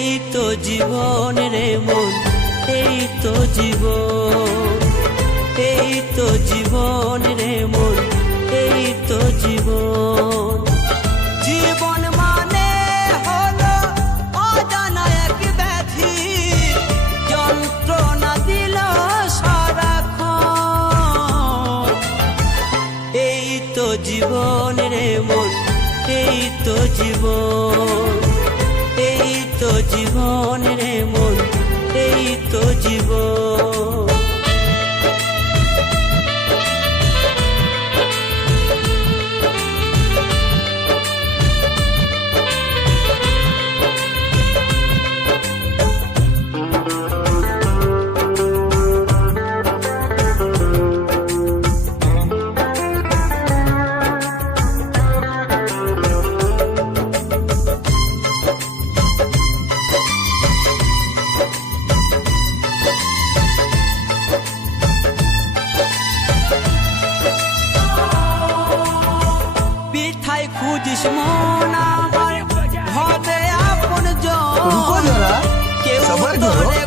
এই তো জীবন রে মন, এই তো জীবন, এই তো জীবন রে মন, এই তো জীবন। জীবন মানে হলো অজানা এক ব্যাধি, যন্ত্রণা দিল সারাক্ষণ। এই তো জীবন রে মন, এই তো জীবন, এই তো জীবন রে মন, এই তো জীবন। পিঠাই খুঁজিস মন আমার, হবে আপন জন, रुको जरा, কেউ सबर करो। তোরে